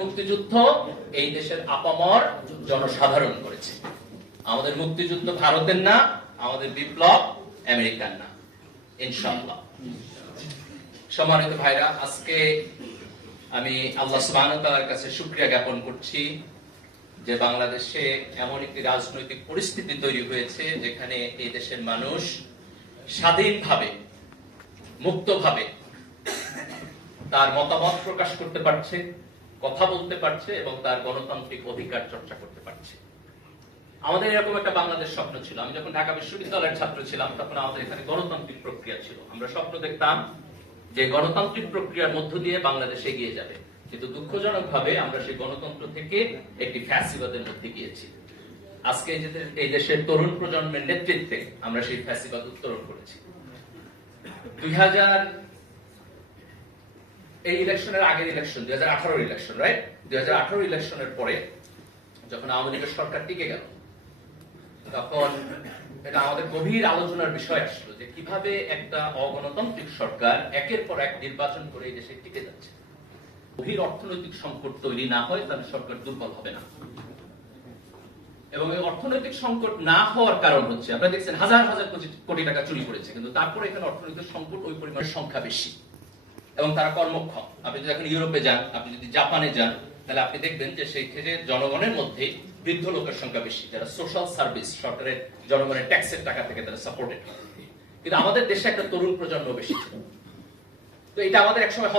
মুক্তিযুদ্ধ এই দেশের আপামর জনসাধারণ করেছে। আমাদের মুক্তিযুদ্ধ ভারতের না, আমাদের বিপ্লব আমেরিকার না, ইনশাআল্লাহ। সম্মানিত ভাইরা, আজকে আমি আল্লাহ সুবহানাহু ওয়া তাআলার কাছে শুকরিয়া জ্ঞাপন করছি যে বাংলাদেশে এমন একটি রাজনৈতিক পরিস্থিতি তৈরি হয়েছে যেখানে এই দেশের মানুষ স্বাধীনভাবে, মুক্তভাবে তার মতামত প্রকাশ করতে পারছে, কথা বলতে পারছে এবং তার গণতান্ত্রিক অধিকার চর্চা করতে পারছে। আমাদের এরকম একটা বাংলাদেশ স্বপ্ন ছিল। আমি যখন ঢাকা বিশ্ববিদ্যালয়ের ছাত্র ছিলাম তখন আমাদের এখানে গণতান্ত্রিক প্রক্রিয়া ছিল। আমরা স্বপ্ন দেখতাম যে গণতান্ত্রিক প্রক্রিয়ার মধ্য দিয়ে বাংলাদেশ এগিয়ে যাবে, কিন্তু দুঃখজনকভাবে আমরা সেই গণতন্ত্র থেকে একটি ফ্যাসিবাদের মধ্যে গিয়েছি। আজকে এই দেশের তরুণ প্রজন্মের নেতৃত্বে আমরা সেই ফ্যাসিবাদ উত্তরণ করেছি। 2000 এই ইলেকশনের আগের ইলেকশন 2018 ইলেকশন, রাইট? 2018 ইলেকশনের পরে যখন আওয়ামী লীগের সরকার টিকে গেল, তখন এটা আমাদের গভীর আলোচনার বিষয় আসলো যে কিভাবে একটা অগণতান্ত্রিক সরকার একের পর এক নির্বাচন করে এই দেশে টিকে যাচ্ছে। গভীর অর্থনৈতিক সংকট তৈরি না হয় তাহলে সরকার দুর্বল হবে না। এবং এই অর্থনৈতিক সংকট না হওয়ার কারণ হচ্ছে, আপনারা দেখছেন হাজার হাজার কোটি টাকা চুরি করেছে, কিন্তু তারপরে এখানে অর্থনৈতিক সংকট ওই পরিমাণের সংখ্যা বেশি এবং তারা কর্মক্ষম। আপনি যদি এখন ইউরোপে যান, আপনি যদি জাপানে যান, তাহলে আপনি দেখবেন যে সেই থেকে জনগণের মধ্যে বৃদ্ধ লোকের সংখ্যা বেশি, যারা সোশ্যাল সার্ভিস, সরকারের জনগণের ট্যাক্সের টাকা থেকে তারা সাপোর্টেড। কিন্তু আমাদের দেশে একটা তরুণ প্রজন্ম বেশি ছিল। তো এটা আমাদের একসময়